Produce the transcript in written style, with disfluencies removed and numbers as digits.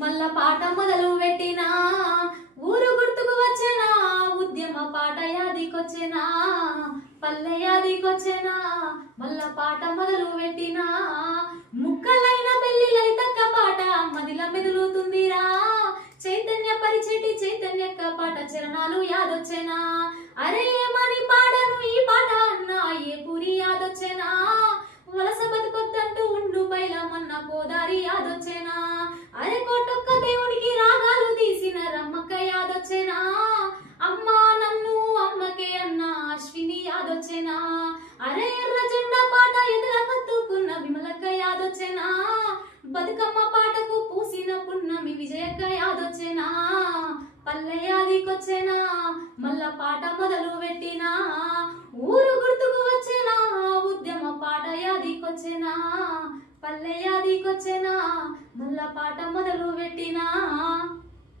మల్ల పాట మొదలు పెట్టినా ఊరు గుర్తుకు వచ్చేనా ఉద్యమ పాట యాదికొచ్చేనా పల్లె యాదికొచ్చేనా మల్ల పాట మొదలు పెట్టినా ముక్కలైన పెళ్లి లలితక్క పాట మదిల మెదులుతుందిరా చైతన్య పరిచేటి చైతన్యక్క పాట చరణాలు యాదొచ్చేనా అరే ఏమని పాడను ఈ పాట అన్నా ఏ పూరి యాదొచ్చేనా వలస బతుకొద్దంటూ ఉండు బయలమన్న గోదారి యాదొచ్చేనా అరే కోటొక్క దేవునికి రాగాలు తీసిన రమ్మక్క యాదొచ్చేనా అమ్మా నన్ను అమ్మకే అన్న అశ్విని యాదొచ్చేనా అరే ఎర్ర జెండా పాట ఎదుర కత్తుకున్న విమలక్క యాదొచ్చేనా బతుకమ్మ పాటకు పూసిన పున్నమి విజయక్క యాదొచ్చేనా పల్లె యాదికొచ్చేనా మల్ల పాట మొదలు పెట్టినా ఊరు గుర్తుకు వచ్చేనా ఉద్యమ పాట యాదికొచ్చేనా పల్లె యాదికొచ్చేనా మల్ల పాట మొదలు పెట్టినా